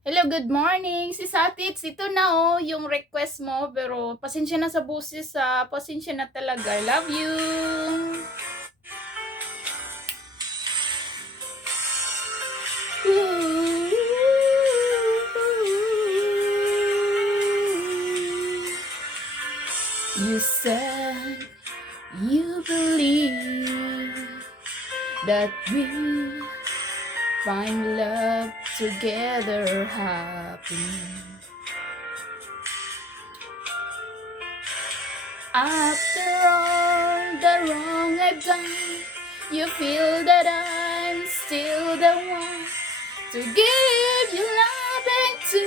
Hello, good morning. Si ATITS, ito na yung request mo. Pero pasensya na sa busis, pasensya na talaga. I love you. You said you believe that we find love together happy. After all the wrong I've done, you feel that I'm still the one to give you loving to.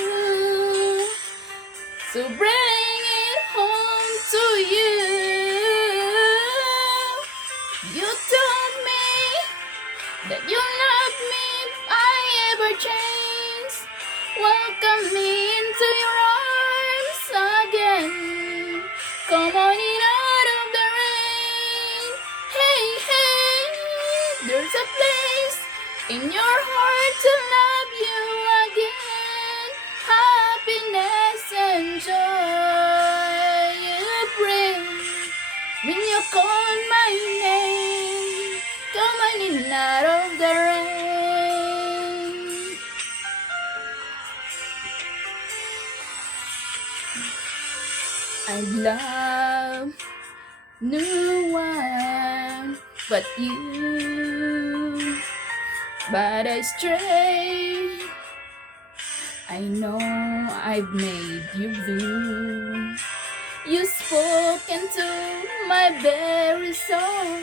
So bring it home to you. You told me that you love me if I ever change. Welcome me into your arms again. Come on in out of the rain. Hey, hey, there's a place in your heart to love you again. Happiness and joy you bring when you call my name. Come on in out of the rain. I love no one but you, but I stray. I know I've made you blue. You spoke into my very soul.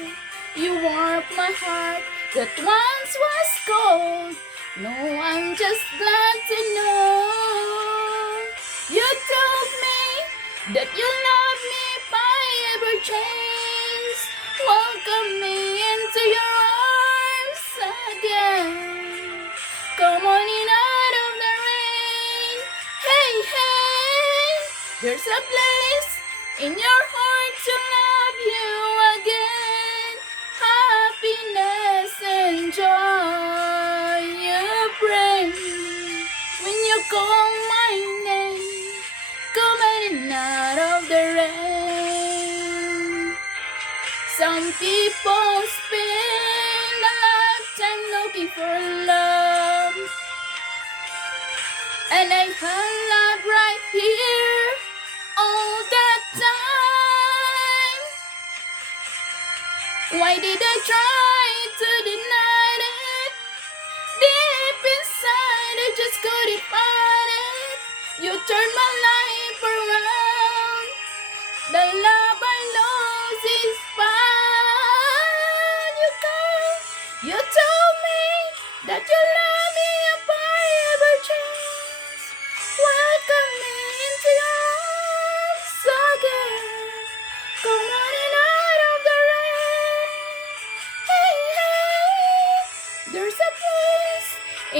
You warmed my heart that once was cold. No, I'm just glad to know you told me that you love me if I ever change. Welcome me into your arms again. Come on in out of the rain. Hey, hey, there's a place in your heart to love you again. Happiness and joy you bring when you call my name. Come in out of the rain. Some people spend a lifetime looking for love, and I have love right here all the time. Why did I try to deny it? Deep inside I just couldn't find it. You turned my life around. The love I lost is found. You told me that you love me if I ever change. Welcome me into your arms again. Come on in out of the rain. Hey, hey, there's a place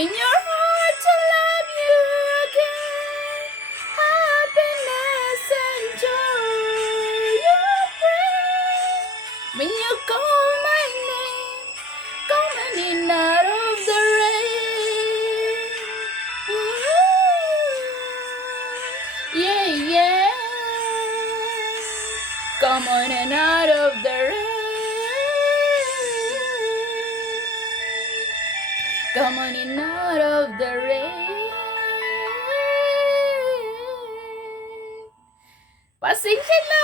in your heart to love you again. Happiness and joy you bring when you call my name. Come on in out of the rain. Ooh, yeah, yeah. Come on and out of the rain. Come on in out of the rain. Pasensya na!